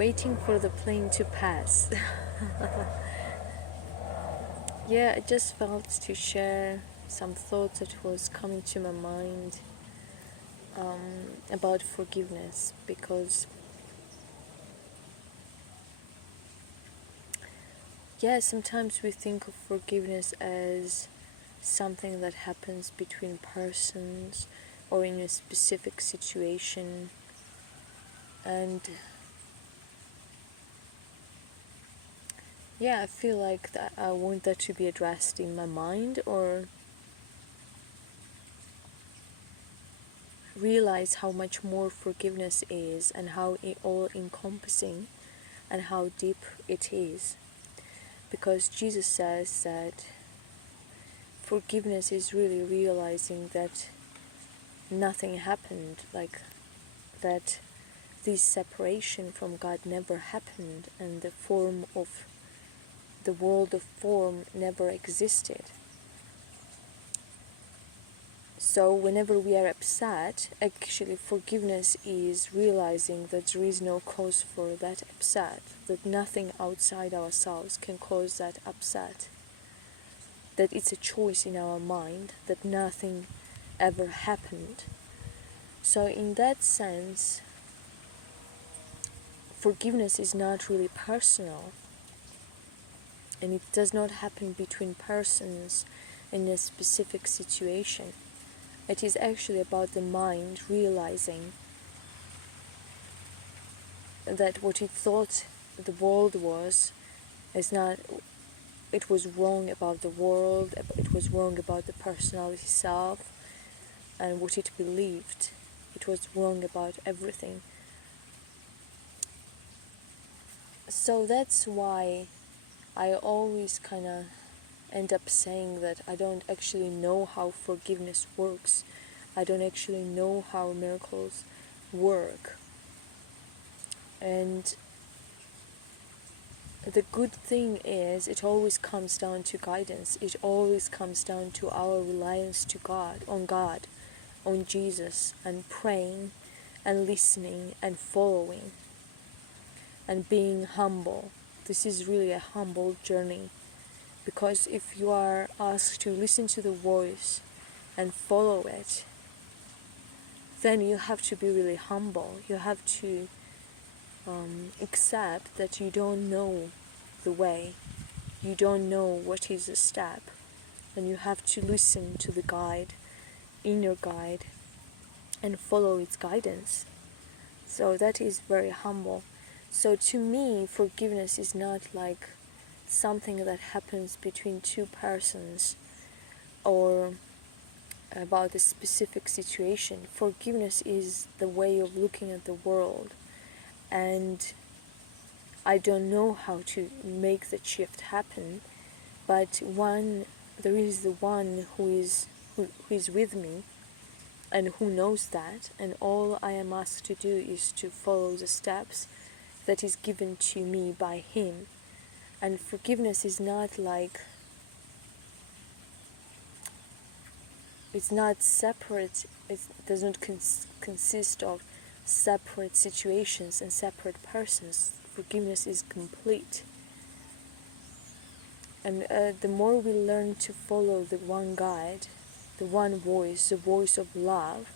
waiting for the plane to pass. Yeah, I just felt to share some thoughts that was coming to my mind about forgiveness, because sometimes we think of forgiveness as something that happens between persons or in a specific situation, and I feel like that I want that to be addressed in my mind, or realize how much more forgiveness is and how it all encompassing and how deep it is. Because Jesus says that forgiveness is really realizing that nothing happened, like that this separation from God never happened, and the world of form never existed. So whenever we are upset, actually forgiveness is realizing that there is no cause for that upset, that nothing outside ourselves can cause that upset, that it's a choice in our mind, that nothing ever happened. So in that sense, forgiveness is not really personal, and it does not happen between persons in a specific situation. It is actually about the mind realizing that what it thought the world was is not, it was wrong about the world, it was wrong about the personality self, and what it believed, it was wrong about everything. So that's why I always kind of end up saying that I don't actually know how forgiveness works. I don't actually know how miracles work. And the good thing is, it always comes down to guidance. It always comes down to our reliance to God, on Jesus, and praying and listening and following and being humble. This is really a humble journey, because if you are asked to listen to the voice and follow it, then you have to be really humble. You have to accept that you don't know the way, you don't know what is a step, and you have to listen to the guide, inner guide, and follow its guidance. So that is very humble. So to me, forgiveness is not like something that happens between two persons or about a specific situation. Forgiveness is the way of looking at the world, and I don't know how to make the shift happen, but there is the one who is with me and who knows that, and all I am asked to do is to follow the steps that is given to me by him. And forgiveness is not like, it's not separate, it does not consist of separate situations and separate persons. Forgiveness is complete. And the more we learn to follow the one guide, the one voice, the voice of love,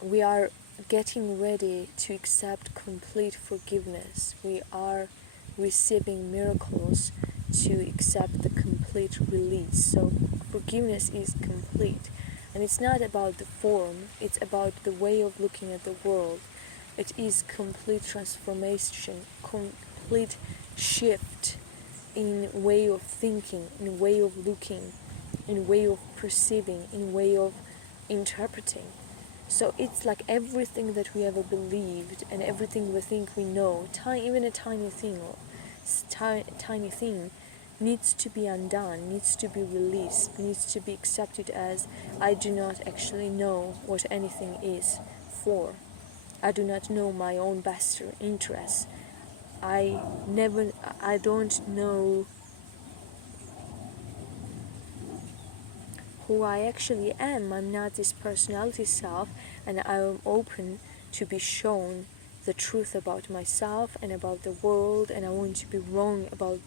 we are getting ready to accept complete forgiveness. We are receiving miracles to accept the complete release. So forgiveness is complete. And it's not about the form, it's about the way of looking at the world. It is complete transformation, complete shift in way of thinking, in way of looking, in way of perceiving, in way of interpreting. So it's like everything that we ever believed and everything we think we know, even a tiny thing, tiny thing, needs to be undone, needs to be released, needs to be accepted as, I do not actually know what anything is for. I do not know my own best interests. I don't know who I actually am. I'm not this personality self, and I am open to be shown the truth about myself and about the world, and I want to be wrong about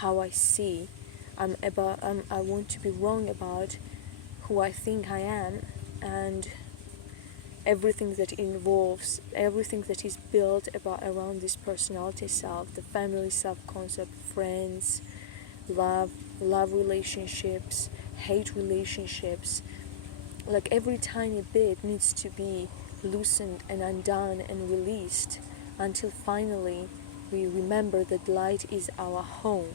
how I see. I want to be wrong about who I think I am, and everything that involves, everything that is built around this personality self, the family self concept, friends, love relationships, hate relationships. Like every tiny bit needs to be loosened and undone and released until finally we remember that light is our home.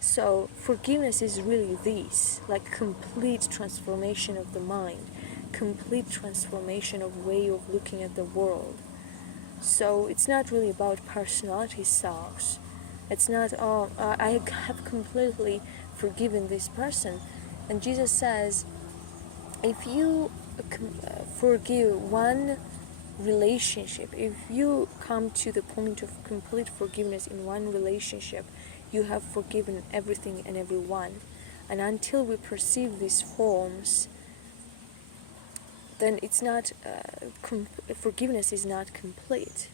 So forgiveness is really this, like complete transformation of the mind, complete transformation of way of looking at the world. So it's not really about personality selves. It's not, oh, I have completely forgiven this person. And Jesus says, if you forgive one relationship, if you come to the point of complete forgiveness in one relationship, you have forgiven everything and everyone. And until we perceive these forms, then it's not forgiveness is not complete.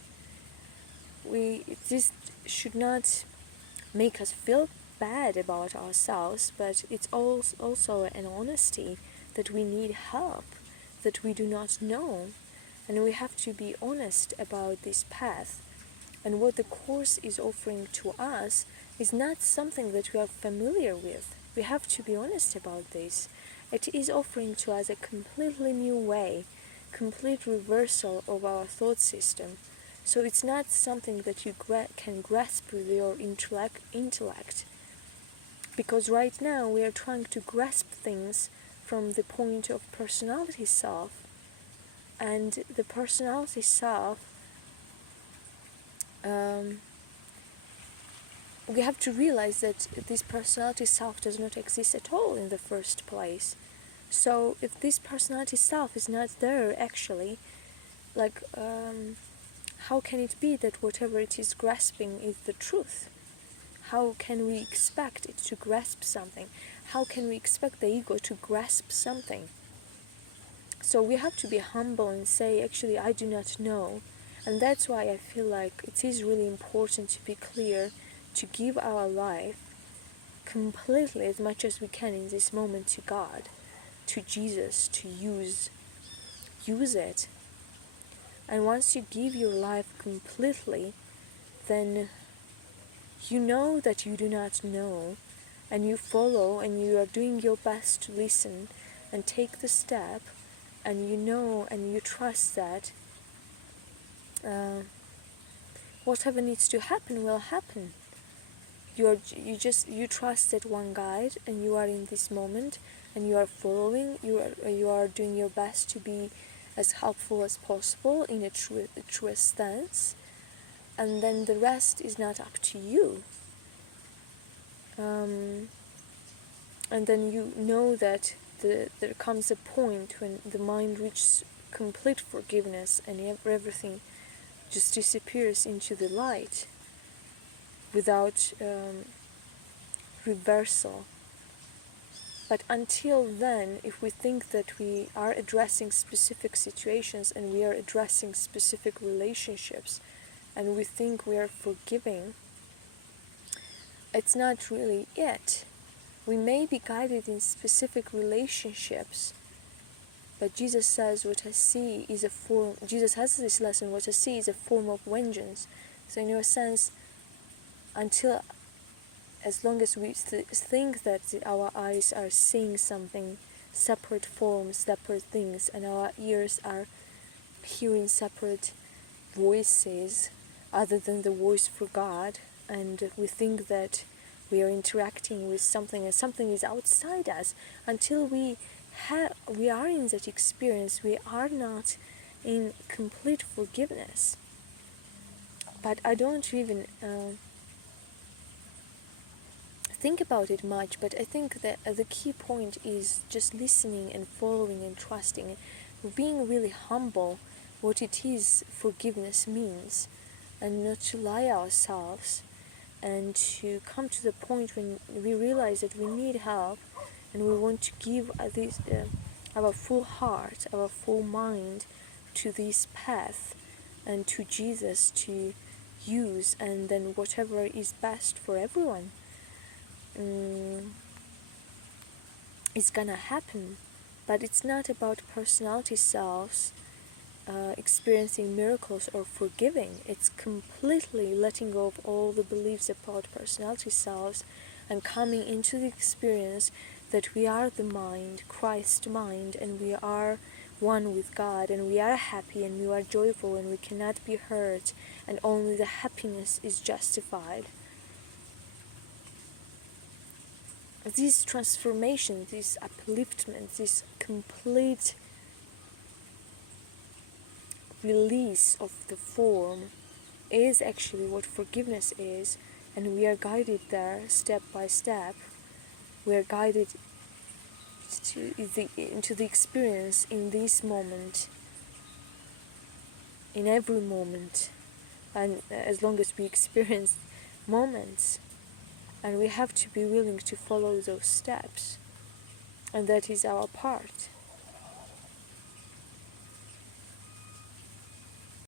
This should not make us feel bad about ourselves, but it's also an honesty that we need help, that we do not know, and we have to be honest about this path. And what the Course is offering to us is not something that we are familiar with. We have to be honest about this. It is offering to us a completely new way, complete reversal of our thought system. So it's not something that you can grasp with your intellect. Because right now we are trying to grasp things from the point of personality self. And the personality self, we have to realize that this personality self does not exist at all in the first place. So if this personality self is not there actually, like how can it be that whatever it is grasping is the truth? How can we expect it to grasp something? How can we expect the ego to grasp something? So we have to be humble and say, actually, I do not know. And that's why I feel like it is really important to be clear, to give our life completely, as much as we can in this moment, to God, to Jesus, to use it. And once you give your life completely, then you know that you do not know, and you follow, and you are doing your best to listen and take the step, and you know and you trust that whatever needs to happen will happen. You trust that one guide, and you are in this moment, and you are following. You are doing your best to be as helpful as possible in a true stance, and then the rest is not up to you. And then you know that there comes a point when the mind reaches complete forgiveness, and everything just disappears into the light without reversal. But until then, if we think that we are addressing specific situations and we are addressing specific relationships, and we think we are forgiving, it's not really it. We may be guided in specific relationships, but Jesus says, what I see is a form, Jesus has this lesson, what I see is a form of vengeance. So in a sense, as long as we think that our eyes are seeing something, separate forms, separate things, and our ears are hearing separate voices other than the voice for God, and we think that we are interacting with something and something is outside us, until we are in that experience, we are not in complete forgiveness. But I don't even think about it much, but I think that the key point is just listening and following and trusting, being really humble what it is forgiveness means, and not to lie ourselves, and to come to the point when we realize that we need help, and we want to give our full heart, our full mind to this path, and to Jesus to use, and then whatever is best for everyone is gonna happen. But it's not about personality selves experiencing miracles or forgiving. It's completely letting go of all the beliefs about personality selves and coming into the experience that we are the mind, Christ mind, and we are one with God, and we are happy, and we are joyful, and we cannot be hurt, and only the happiness is justified. This transformation, this upliftment, this complete release of the form is actually what forgiveness is, and we are guided there step by step. We are guided into the experience in this moment, in every moment, and as long as we experience moments, and we have to be willing to follow those steps, and that is our part.